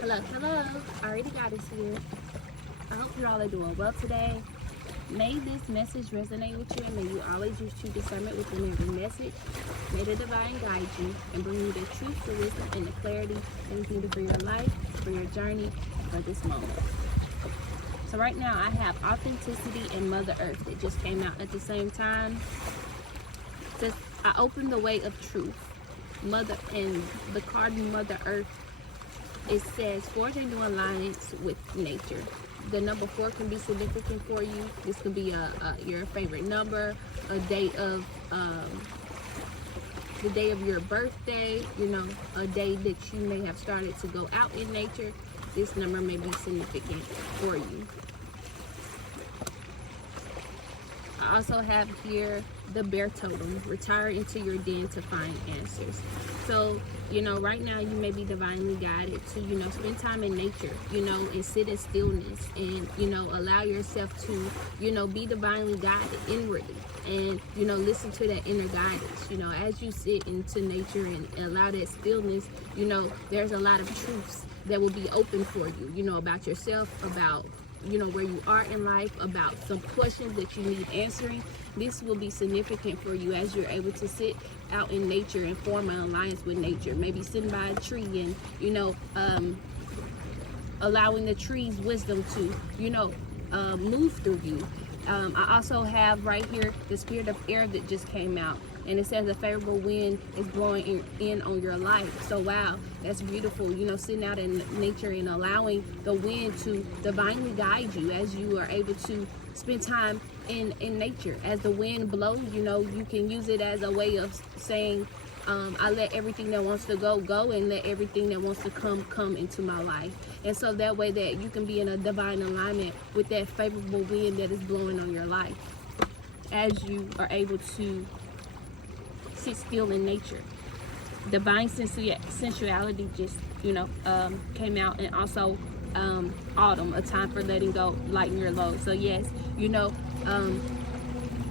Hello, AriTheGoddesss here. I hope you all are doing well today. May this message resonate with you, and may you always use true discernment within every message. May the divine guide you and bring you the truth, the wisdom, and the clarity that is needed for your life, for your journey, for this moment. So right now I have Authenticity and Mother Earth that just came out at the same time. It says, I open the way of truth. Mother, and the card Mother Earth, it says forge a new alliance with nature. The number 4 can be significant for you. This could be your favorite number, a day of the day of your birthday, a day that you may have started to go out in nature. This number may be significant for you. I also have here the bear totem. Retire into your den to find answers. So, right now you may be divinely guided to, spend time in nature, and sit in stillness and, allow yourself to, be divinely guided inwardly and, listen to that inner guidance. As you sit into nature and allow that stillness, there's a lot of truths that will be open for you, about yourself, about where you are in life, about some questions that you need answering. This will be significant for you as you're able to sit out in nature and form an alliance with nature. Maybe sitting by a tree and allowing the tree's wisdom to move through you. I also have right here the spirit of air that just came out, and it says a favorable wind is blowing in on your life. So wow, that's beautiful, sitting out in nature and allowing the wind to divinely guide you as you are able to spend time in nature. As the wind blows, you can use it as a way of saying, I let everything that wants to go, and let everything that wants to come into my life. And so that way that you can be in a divine alignment with that favorable wind that is blowing on your life as you are able to sit still in nature. Divine sensuality just, came out, and also autumn, a time for letting go, lighten your load. So yes,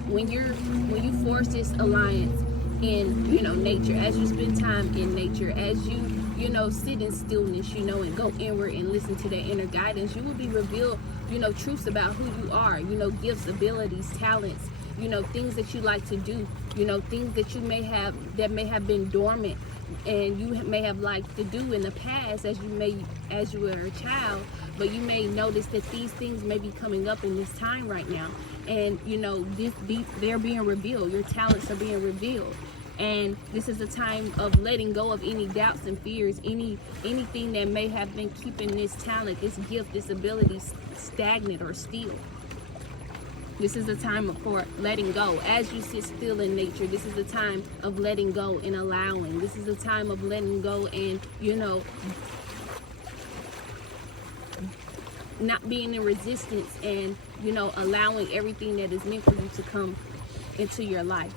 when you force this alliance in nature, as you spend time in nature, as you sit in stillness, and go inward and listen to that inner guidance, you will be revealed truths about who you are, gifts, abilities, talents, things that you like to do, things that you may have been dormant and you may have liked to do in the past as you were a child, but you may notice that these things may be coming up in this time right now, and they're being revealed. Your talents are being revealed, and this is a time of letting go of any doubts and fears, anything that may have been keeping this talent, this gift, this ability stagnant or still. This is a time for letting go. As you sit still in nature, this is a time of letting go and allowing. This is a time of letting go and, not being in resistance and, allowing everything that is meant for you to come into your life.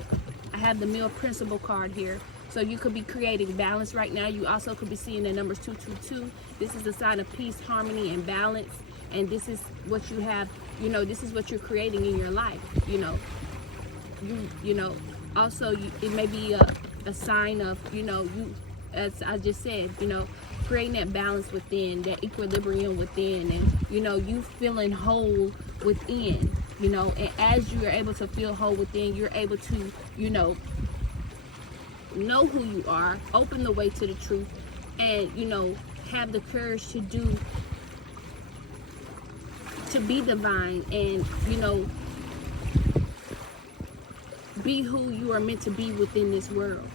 I have the Mill Principle card here. So you could be creating balance right now. You also could be seeing the numbers 222. This is a sign of peace, harmony, and balance. And this is what you have, this is what you're creating in your life. Also it may be a sign of, you, as I just said, creating that balance within, that equilibrium within, and, you feeling whole within, and as you are able to feel whole within, you're able to, know who you are, open the way to the truth, and, have the courage to be divine and, be who you are meant to be within this world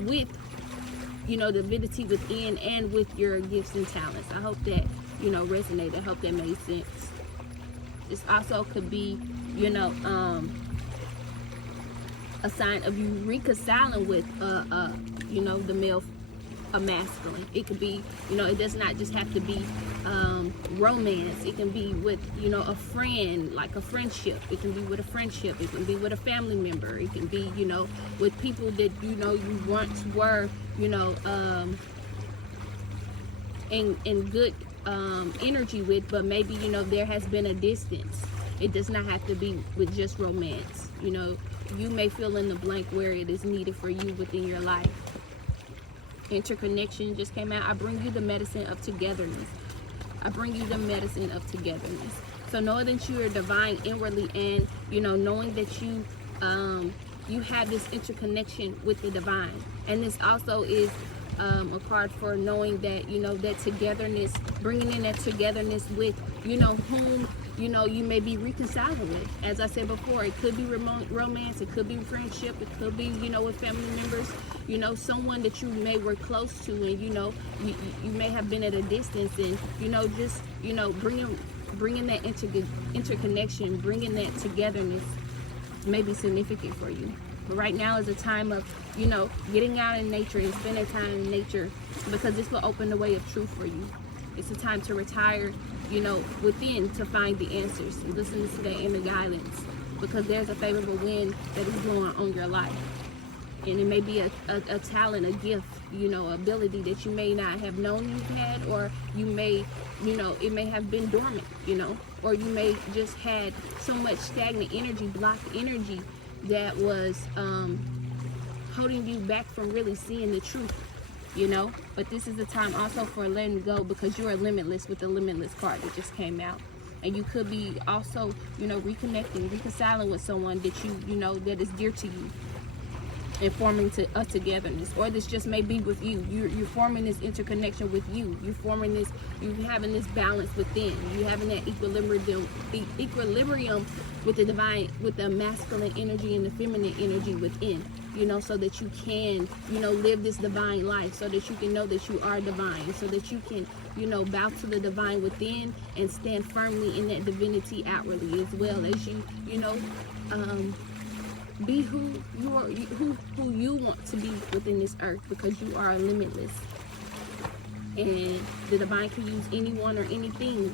with, the divinity within and with your gifts and talents. I hope that, resonated. I hope that made sense. This also could be, a sign of you reconciling with, the male, a masculine. It could be, it does not just have to be romance. It can be with, a friend, like a friendship. It can be with a friendship. It can be with a family member. It can be, with people that, you once were, in good energy with, but maybe, there has been a distance. It does not have to be with just romance. You may fill in the blank where it is needed for you within your life. Interconnection just came out. I bring you the medicine of togetherness. I bring you the medicine of togetherness. So know that you are divine inwardly, and knowing that you have this interconnection with the divine. And this also is a card for knowing that that togetherness, bringing in that togetherness with whom you may be reconciling with. As I said before, it could be romance, it could be friendship, it could be with family members, someone that you may work close to, and you may have been at a distance, and just bringing that interconnection, bringing that togetherness may be significant for you. But right now is a time of getting out in nature and spending time in nature, because this will open the way of truth for you. It's a time to retire within, to find the answers, and listen to the inner guidance, because there's a favorable wind that is blowing on your life. And it may be a talent, a gift, ability that you may not have known you've had, or you may, it may have been dormant, or you may just had so much stagnant energy, blocked energy that was holding you back from really seeing the truth, But this is the time also for letting go, because you are limitless with the limitless card that just came out. And you could be also, reconnecting, reconciling with someone that that is dear to you, and forming a togetherness. Or this just may be with you. You're forming this interconnection with you. You're forming this, you're having this balance within. You're having that equilibrium with the divine, with the masculine energy and the feminine energy within, so that you can, live this divine life, so that you can know that you are divine, so that you can, bow to the divine within and stand firmly in that divinity outwardly, as well as you, be who you are, who you want to be within this earth, because you are limitless. And the divine can use anyone or anything,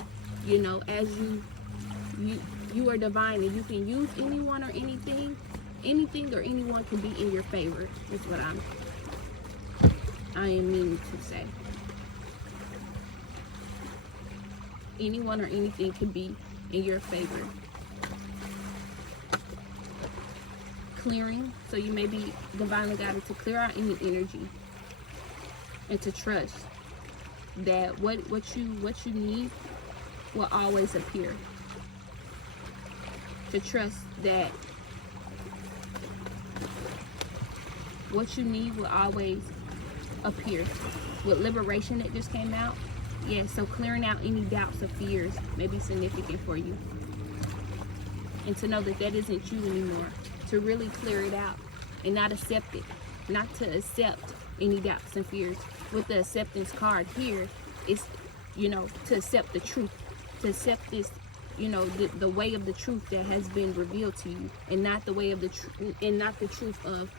as you are divine, and you can use anyone or anything or anyone can be in your favor, is what I am meaning to say. Anyone or anything can be in your favor. Clearing, so you may be divinely guided to clear out any energy, and to trust that what you need will always appear. To trust that what you need will always appear. With liberation that just came out, so clearing out any doubts or fears may be significant for you, and to know that that isn't you anymore. To really clear it out and not accept it, not to accept any doubts and fears. With the acceptance card here, it's to accept the truth, to accept this, the way of the truth that has been revealed to you, and not the way of the truth, and not the truth of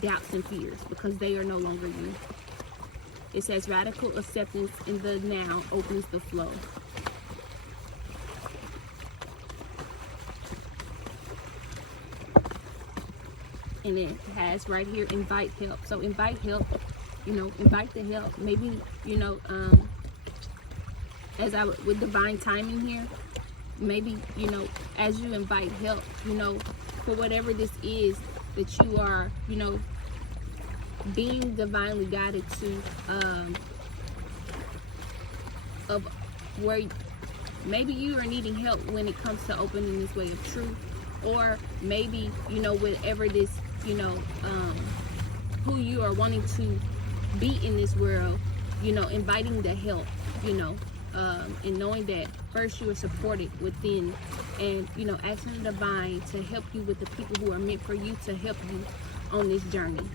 doubts and fears, because they are no longer you. It says radical acceptance in the now opens the flow. And it has right here, invite help. So invite help, invite the help. Maybe, as I with divine timing here, maybe, as you invite help, for whatever this is that you are, being divinely guided to, of where maybe you are needing help when it comes to opening this way of truth, or maybe, whatever this, who you are wanting to be in this world, inviting the help, and knowing that first you are supported within, and, asking the divine to help you with the people who are meant for you to help you on this journey.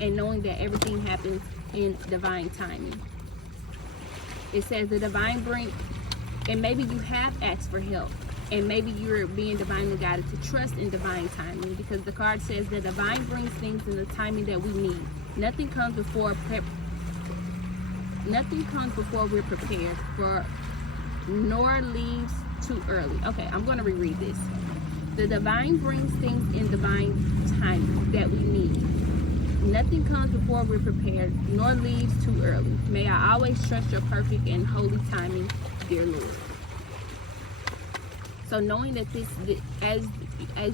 And knowing that everything happens in divine timing. It says the divine bring, and maybe you have asked for help, and maybe you're being divinely guided to trust in divine timing, because the card says the divine brings things in the timing that we need. Nothing comes before we're prepared for, nor leaves too early. Okay, I'm going to reread this. The divine brings things in divine timing that we need. Nothing comes before we're prepared, nor leaves too early. May I always trust your perfect and holy timing, dear Lord. So knowing that this, as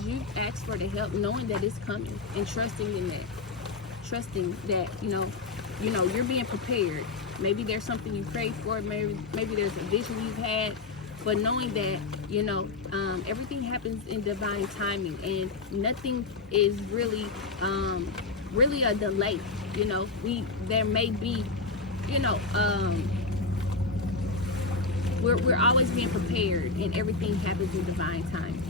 you ask for the help, knowing that it's coming, and trusting in that. trusting that, you're being prepared. Maybe there's something you prayed for, maybe there's a vision you've had, but knowing that, everything happens in divine timing, and nothing is really a delay. There may be, we're always being prepared, and everything happens in divine time.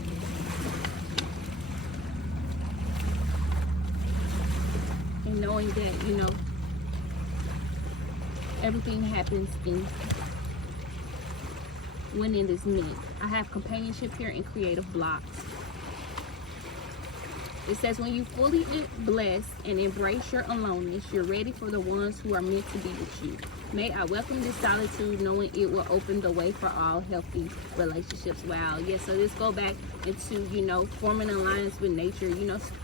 And knowing that, everything happens when it is meant. I have companionship here and creative blocks. It says, when you fully bless and embrace your aloneness, you're ready for the ones who are meant to be with you. May I welcome this solitude, knowing it will open the way for all healthy relationships. Wow. Yeah, so let's go back into, forming an alliance with nature,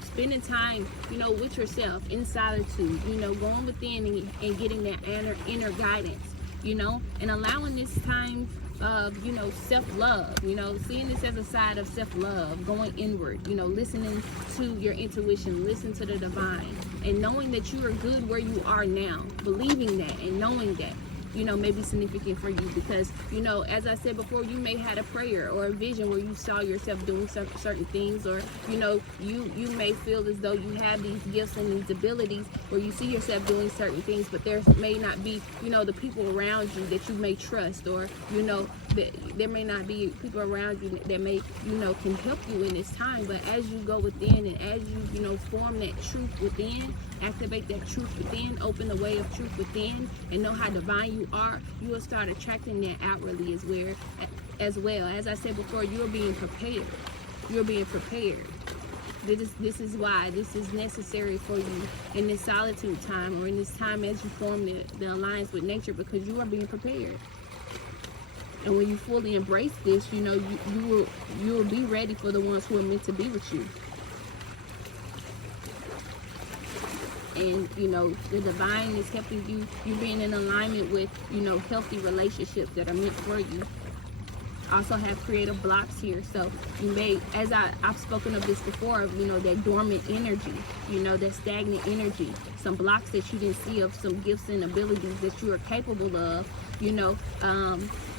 spending time, with yourself in solitude, going within and getting that inner guidance, and allowing this time of, self-love, seeing this as a side of self-love, going inward, listening to your intuition, listen to the divine, and knowing that you are good where you are now, believing that and knowing that, may be significant for you, because, as I said before, you may have a prayer or a vision where you saw yourself doing certain things, or, you may feel as though you have these gifts and these abilities where you see yourself doing certain things, but there may not be, the people around you that you may trust, or, that there may not be people around you that may, can help you in this time. But as you go within, and as you, form that truth within, activate that truth within, open the way of truth within, and know how divine you are, you will start attracting that outwardly as well. As I said before, you're being prepared. You're being prepared. This is why this is necessary for you in this solitude time, or in this time as you form the alliance with nature, because you are being prepared. And when you fully embrace this, you will be ready for the ones who are meant to be with you. And, the divine is helping you being in alignment with, healthy relationships that are meant for you. I also have creative blocks here. So you may, as I've spoken of this before, that dormant energy, that stagnant energy, some blocks that you didn't see of, some gifts and abilities that you are capable of,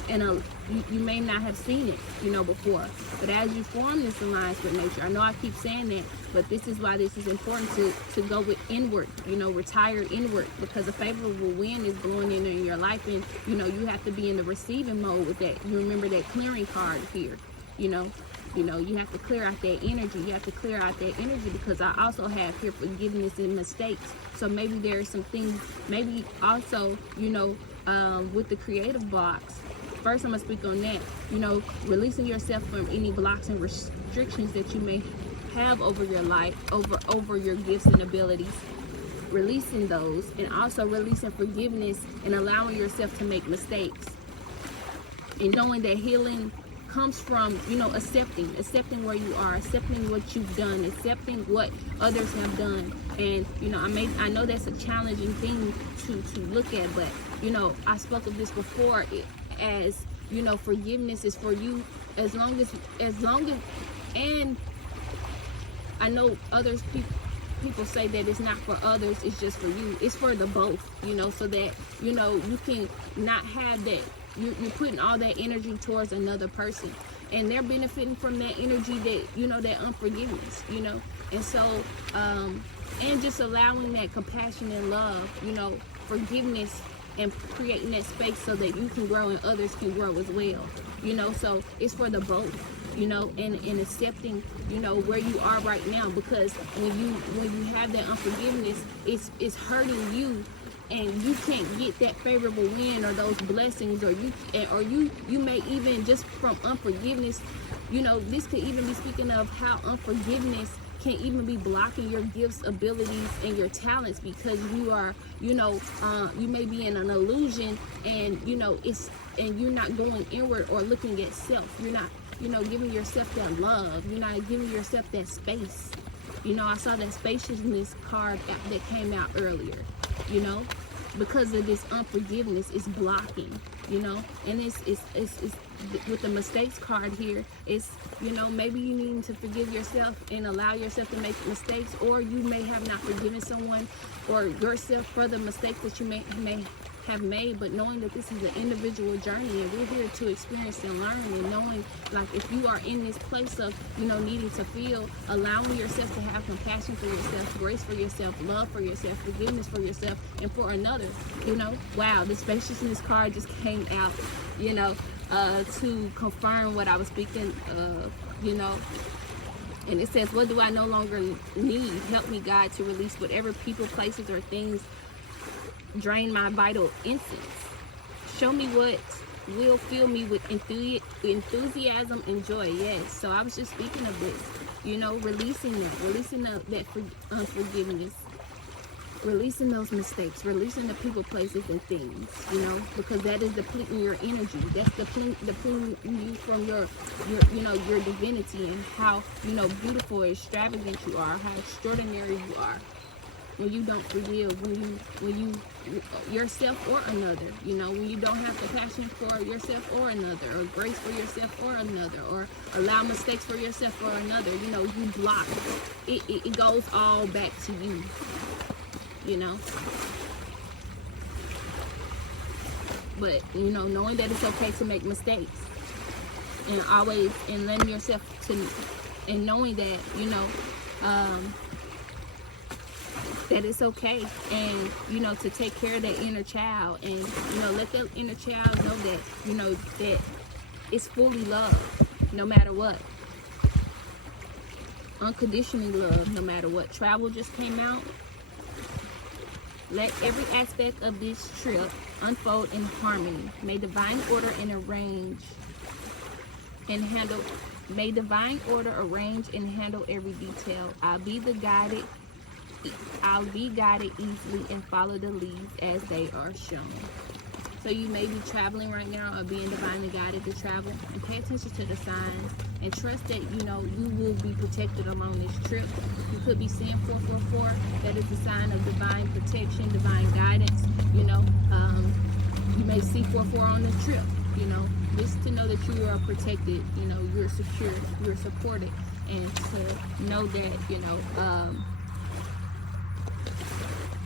and you may not have seen it, before. But as you form this alliance with nature, I know I keep saying that, but this is why this is important to go with inward, retire inward, because a favorable wind is blowing in your life, and, you have to be in the receiving mode with that. You remember that clearing card here, you have to clear out that energy. You have to clear out that energy, because I also have here forgiveness and mistakes. So maybe there are some things, maybe also, with the creative blocks. First, I'm going to speak on that, releasing yourself from any blocks and restrictions that you may have over your life, over your gifts and abilities, releasing those, and also releasing forgiveness and allowing yourself to make mistakes, and knowing that healing comes from, accepting where you are, accepting what you've done, accepting what others have done. And, I know that's a challenging thing to look at, but, I spoke of this before, as, forgiveness is for you as long as, and I know people say that it's not for others, it's just for you. It's for the both, so that, you can not have that, you're putting all that energy towards another person, and they're benefiting from that energy, that, that unforgiveness, and so, and just allowing that compassion and love, forgiveness, and creating that space so that you can grow and others can grow as well, so it's for the both, and accepting, where you are right now, because when you have that unforgiveness, it's hurting you, and you can't get that favorable win or those blessings, or you may even, just from unforgiveness, this could even be speaking of how unforgiveness can even be blocking your gifts, abilities, and your talents, because you are, you may be in an illusion, and and you're not going inward or looking at self. You're not, giving yourself that love. You're not giving yourself that space. I saw that spaciousness card that came out earlier. because of this unforgiveness is blocking, you know. And it's with the mistakes card here, it's, you know, maybe you need to forgive yourself and allow yourself to make mistakes, or you may have not forgiven someone or yourself for the mistakes that you may have made. But knowing that this is an individual journey and we're here to experience and learn, and knowing, like, if you are in this place of, you know, needing to feel, allowing yourself to have compassion for yourself, grace for yourself, love for yourself, forgiveness for yourself and for another, you know. Wow, the spaciousness card just came out, you know, to confirm what I was speaking of, you know. And it says, what do I no longer need? Help me, God, to release whatever people, places, or things drain my vital essence. Show me what will fill me with enthusiasm and joy. Yes. So I was just speaking of this, you know, releasing that unforgiveness, releasing those mistakes, releasing the people, places, and things, you know, because that is depleting your energy. That's depleting you from your you know, your divinity, and how, you know, beautiful, extravagant you are, how extraordinary you are. When you don't forgive, when you yourself or another, you know, when you don't have compassion for yourself or another, or grace for yourself or another, or allow mistakes for yourself or another, you know, you block it. It goes all back to you, you know. But, you know, knowing that it's okay to make mistakes, and always, and letting yourself to, and knowing that, you know, that it's okay, and, you know, to take care of that inner child, and, you know, let that inner child know that, you know, that it's fully loved no matter what, unconditionally loved no matter what. Travel just came out. Let every aspect of this trip unfold in harmony. May divine order and arrange and handle. May divine order arrange and handle every detail. I'll be guided easily and follow the leads as they are shown. So you may be traveling right now, or being divinely guided to travel, and pay attention to the signs and trust that, you know, you will be protected along this trip. You could be seeing 444. That is a sign of divine protection, divine guidance. You know, you may see 44 on this trip. You know, just to know that you are protected. You know, you're secure, you're supported, and to know that, you know,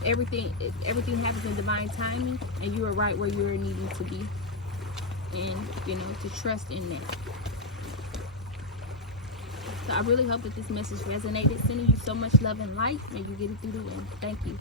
everything happens in divine timing, and you are right where you are needing to be, and, you know, to trust in that. So I really hope that this message resonated. Sending you so much love and light. May you get it through the wind. Thank you.